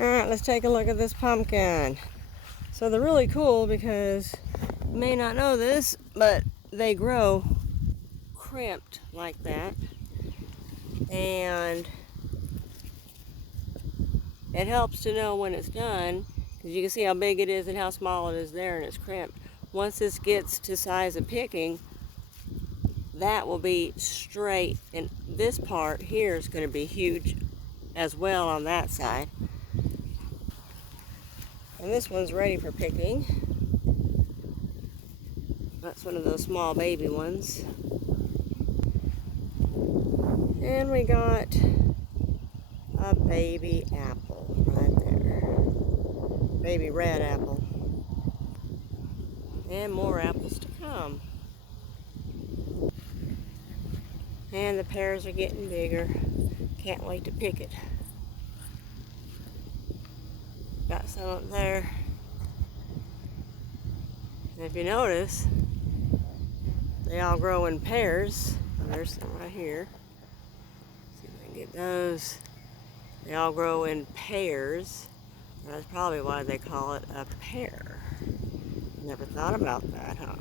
Alright, let's take a look at this pumpkin. So they're really cool because you may not know this, but they grow crimped like that. And it helps to know when it's done because you can see how big it is and how small it is there, and it's crimped. Once this gets to size of picking, that will be straight, and this part here is going to be huge as well on that side. And this one's ready for picking. That's one of those small baby ones. And we got a baby apple right there. Baby red apple. And more apples to come. And the pears are getting bigger. Can't wait to pick it. Got some up there. And if you notice, they all grow in pairs. There's some right here. See if I can get those. They all grow in pairs. That's probably why they call it a pear. Never thought about that, huh?